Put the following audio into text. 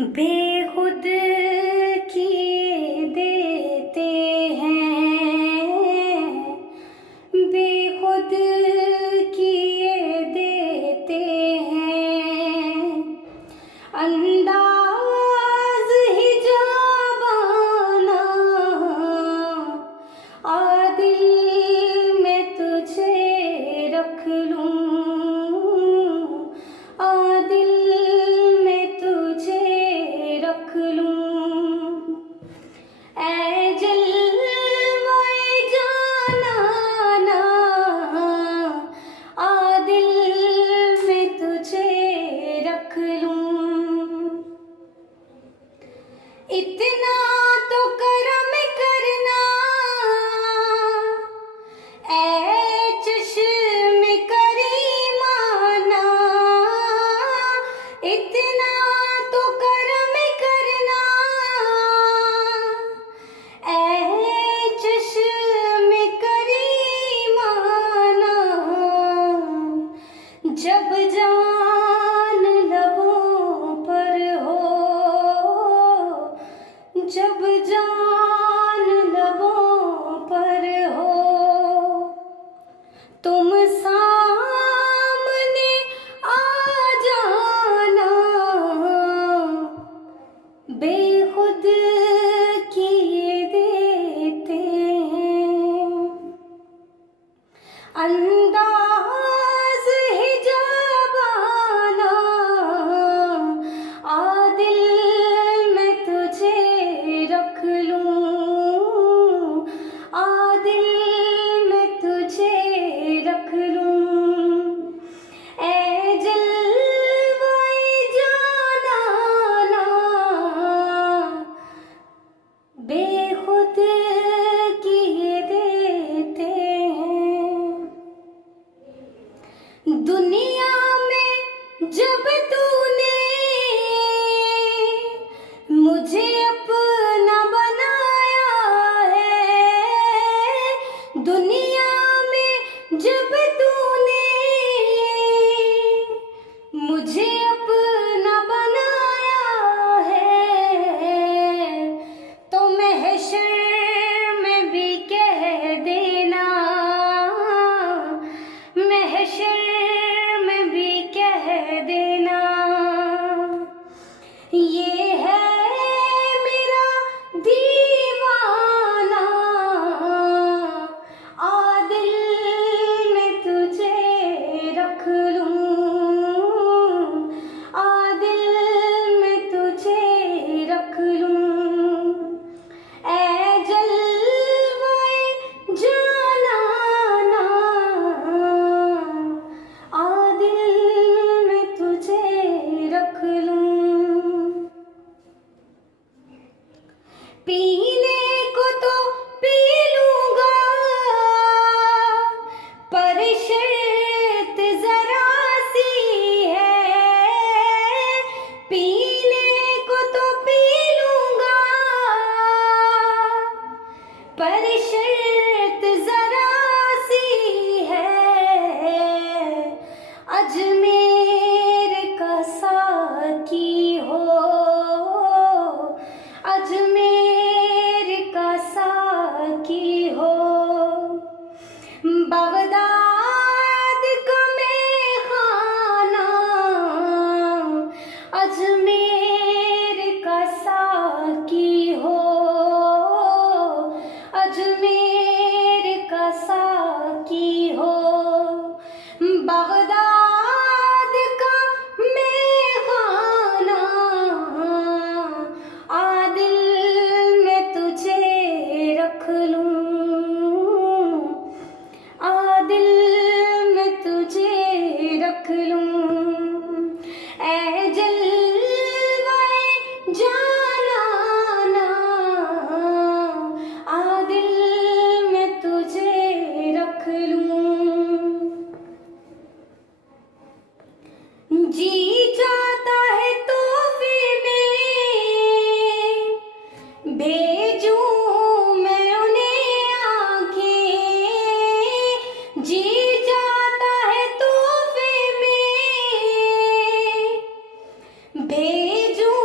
बेखुद किए देते हैं, बेखुद किए देते हैं। अंदाज हिजाबाना आदिल में तुझे रख लूं, आदिल में तुझे रख लूं। ऐ जलवाए जानाना आदिल में तुझे रख लूं। इतना तो करम करना ऐ चश्मे करीमाना, इतना तो करम करना ऐ चश्मे करीमाना। जब जान लबों पर हो, जब जान लबों पर हो, तुम सामने आ जाना। बेखुद किए देते हैं, अंदाज हिजाबाना आदिल में तुझे रख लूं, आदिल में तुझे रख लूं। ऐ जलवाए जानाना बेखुद किए देते हैं। दुनिया में जब तूने मुझे अपना बनाया है, दुनिया में जब तूने मुझे अपना बनाया है, तो महशर में भी कह देना, महशर में भी कह देना। ये है मेरा दीवाना आदिल में तुझे रख लूं, आदिल में तुझे रख लूं। ऐ जलवाए जानाना आदिल में तुझे रख लूं। पीने को तो पी लूंगा पर शर्त जरा सी है, पीने को तो पी लूंगा पर शर्त जरा सी है। अजमेर का साकी हो, अजमेर का साकी हो, बगदाद का मेखाना अजमेर का साकी हो, अजमेर का साकी हो। बगदाद का मेखाना आदिल में तुझे रख लूं, आदिल में तुझे रख लूं। ऐ जलवाए जानाना आदिल में तुझे रख लूं। जी चाहता है तोहफे में भेजूं मैं उन्हें आंखें, जी चाहता है तोहफे में भेजूं